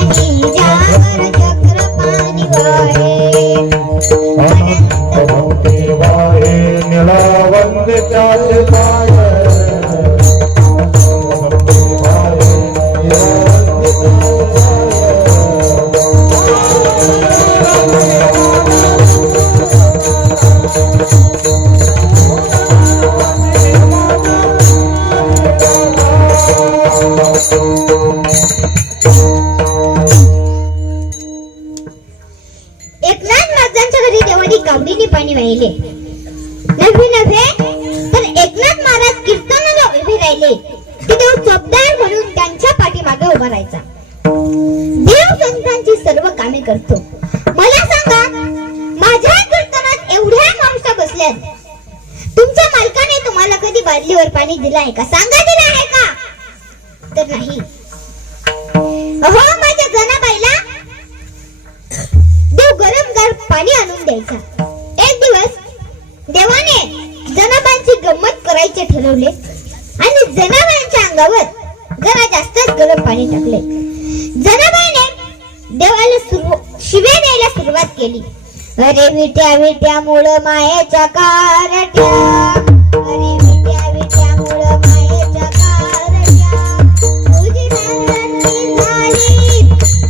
नाही ज्यावर चक्र पाणी वाहे अनंत भोवती वाहे निळावंग त्याचे पाय एकनाथ महाराजांच्या घरी देवानी गावडीने पाणी वाहिले नव्हे तर एकनाथ महाराज कीर्तनाला उभे राहिले की देव चोपदार म्हणून त्यांच्या पाठीमागे उभा राहायचा. देव संतांची सर्व कामे करतो. मला सांगा, माझ्या कीर्तनात एवढ्या माणसं बसल्यात, तुमच्या मालकाने तुम्हाला कधी बादलीवर पाणी दिलं आहे का? सांगा, दिलं आहे का? तर नाही. अहो, माझ्या जनाबाईला देव गरमगार पाणी आणून द्यायचा. एक दिवस देवाने जनाबाईंची गंमत करायचे ठरवले आणि जनाबाईंच्या अंगावर जरा जास्तच गरम पाणी टाकले. जनाबाईने देवाला शिव्या द्यायला सुरुवात केली. अरे विट्या विट्या मूळ मायेच्या कारट्या, अरे विट्या विट्या मूळ मायेच्या कारट्या, तुझी नांदणी झाली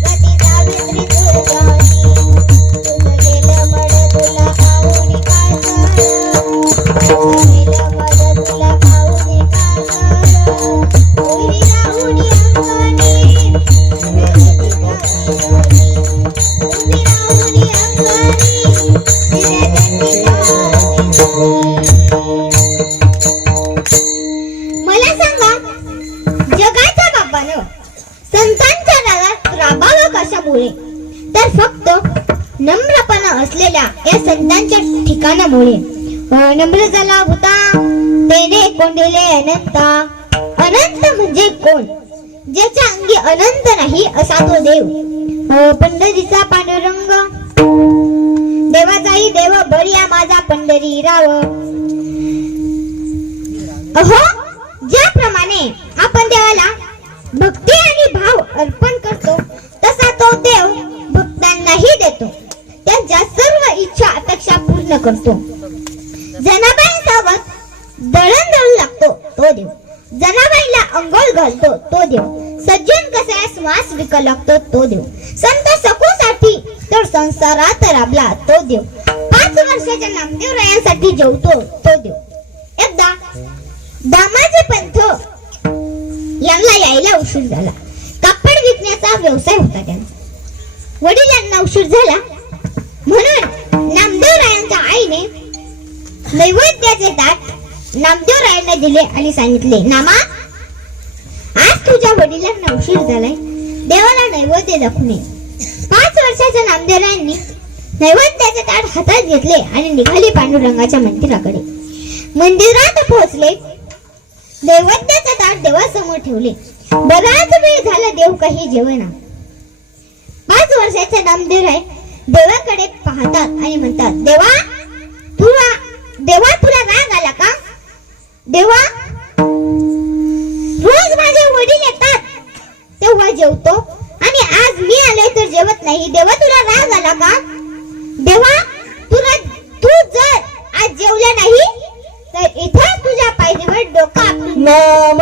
गती सावित्री तुळजानी, तुझं गेलं मड तुला पाहुणी काय तुझं गेलं मड तुला पाहुणी काय उभी राहुणी अंगणी, उभी राहुणी अंगणी. मला सांगा, जगाच्या बापानं संतांच्या दारात राबावं कशामुळे? तर फक्त नम्रपणा असलेल्या या संतांच्या ठिकाणामुळे. नम्र झाला होता तेने कोंडिले अनंता. अनंत म्हणजे कोण? ज्याच्या अंगी अनंत नाही असा तो देव. पंढरीचा पांडुरंग, देवाचाही देव बळीया माझा पंढरी राव. अहो, ज्याप्रमाणे आपण देवाला भक्ती आणि भाव अर्पण करतो, तसा तो देव भक्तांनाही देतो. त्यांच्या सर्व इच्छा अपेक्षा पूर्ण करतो. जनाबाईंसोबत दळण दळू लागतो तो देव. जनाबाईला अंघोळ घालतो तो देव. सज्जन कसायास वास विकायला लागतो तो देव. संत सखूसाठी तर संसारात राबला तो देव. 5 वर्षाच्या नामदेवरायांसाठी जेवतो तो देव. एकदा दामाजी पंथ यांना यायला उशीर झाला. कापड विकण्याचा व्यवसाय होता त्यांचा. वडिलांना उशीर झाला म्हणून नामदेवरायांच्या आईने नैवेद्याचे ताट नामदेवरायांना दिले आणि सांगितले, नामा, आज तुझ्या वडिलांना उशीर झालाय, देवाला नैवेद्य दाखवून ये. 5 वर्षाच्या नामदेवरायांनी नैवेद्याचे ताट हातात घेतले आणि निघाले पांडुरंगाच्या मंदिराकडे. मंदिरात पोहोचले. नैवेद्याचे ताट देवासमोर ठेवले. बराच वेळ झाला देव काही जेवणा. 5 वर्षाचे नामदेवराय देवाकडे पाहतात आणि म्हणतात, देवा तुला राग आला का? देवा, रोज माझे वडील येतात तेव्हा जेवतो आणि आज मी आलोय तर जेवत नाही. देवा, तुला राग आला का? देवा, तू जर आज जेवला नाही तर इथं तुझ्या पायरीवर डोका आपटून नाम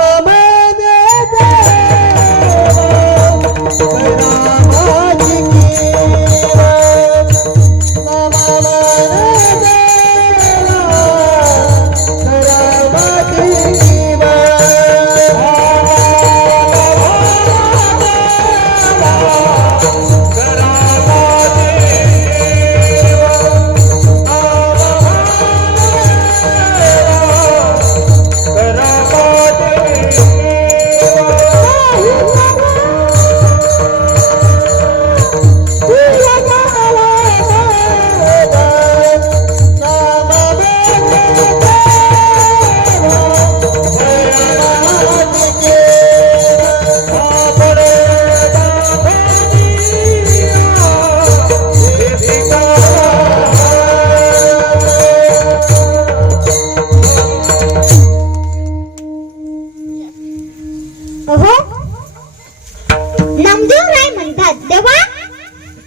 नामदेवराय म्हणतात, म्हणतात देवा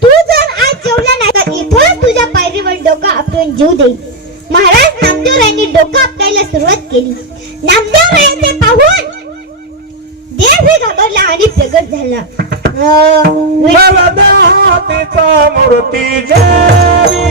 तू जर आज जेवला नाही तर इथं तुझ्या पायरीवर डोकं आपटून जीव देईल. महाराज नामदेवरायांनी डोकं आपटायला सुरुवात केली. नामदेवरायांचे पाहून देव हे घाबरला आणि प्रगट झाला. मला द्या तिचा मूर्ती जेवी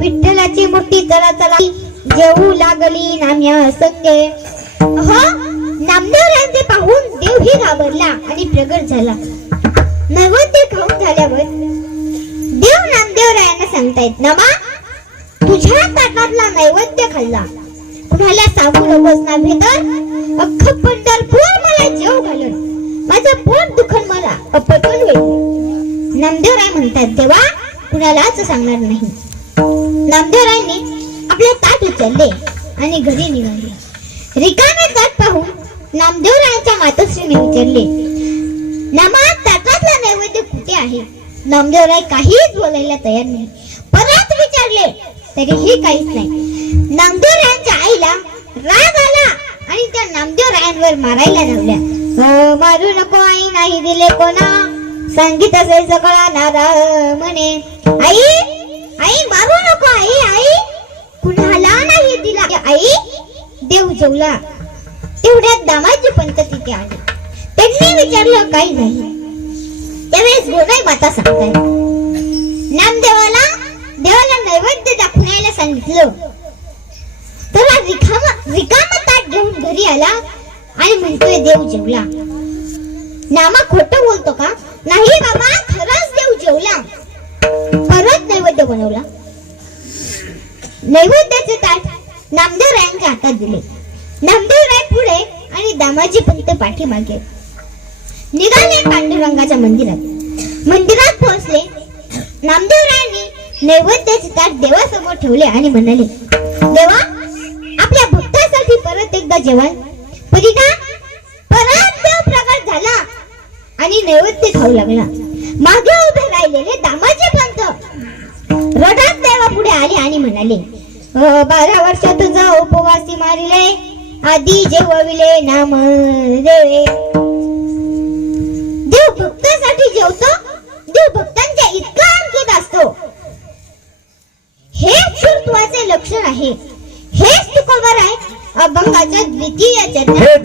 विठ्ठलाची मूर्ती चला चला जेवू लागली नाम्या संगे. नामदेवरायांचे पाहून देवही घाबरला आणि प्रगट झाला. नैवेद्य खाऊन झाल्यावर देव नामदेवरायांना सांगतायत नमा तुझ्या ताटातला नैवेद्य खाल्ला कुणाला सांगू नकोस ना भेदर अख्खं पंढरपूर मला जेव घालून माझं पोट दुखन मला अपटून होईल. नामदेवराय म्हणतात देवा कुणालाच सांगणार नाही. नामदेवरायांनी आपले ताट उचलले आणि घरी निघाले. रिकामे ताट पाहून नामदेवरायांच्या मातोश्रीने विचारले नामा ताटातला नैवेद्य कुठे आहे. नामदेवराय काहीच बोलायला तयार नाही. परत विचारले तरीही काहीच नाही. नामदेवरायांच्या आईला राग आला आणि त्या नामदेवरायांवर मारायला लावल्या. मारू नको आई नाही दिले कोणा संगीत असे सगळा नारा म्हणे. आई आई मारू नको आई आई कुणाला नाही दिला. आई देव जेवला. तेवढ्यात दामाजी पंत तिथे आले. त्यांनी विचारलं काही नाही. त्यावेळेस गोनाई माता सांगताय नामदेवाला देवाला नैवेद्य दाखवायला सांगितलं तर रिकामा ताट घेऊन घरी आला आणि म्हणतोय देव जेवला. नामा खोटं बोलतो का. नाही बाबा खरंच देव जेवला. परत नैवेद्य बनवला. नैवेद्याचे ताट नामदेवरायांच्या हातात दिले. नामदेवराय पुढे आणि दामाजी पंत पाठीमागे निघाले. पांडुरंगाच्या मंदिरात पोहोचले. नामदेवरायांनी नैवेद्याचे ताट देवासमोर ठेवले आणि म्हणाले देवा आपल्या भक्तासाठी परत एकदा जेवण. परिणा परत देव प्रगट झाला आणि नैवेद्य खाऊ लागला. मागे उभे राहिलेले दामाजी पंत रडत देवापुढे आले आणि म्हणाले 12 वर्ष तुझा उपवासी मारिले आधी जेवविले नाम देवे. देव भक्तासाठी जेवतो. देव भक्तांच्या इतका अंकित असतो. हे शूरत्वाचे लक्षण आहे. हेच तुकोबर आहे अभंगाच्या द्वितीय चरणात.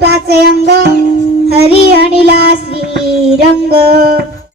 त्वाचे अंग हरी अनिला श्रीरंग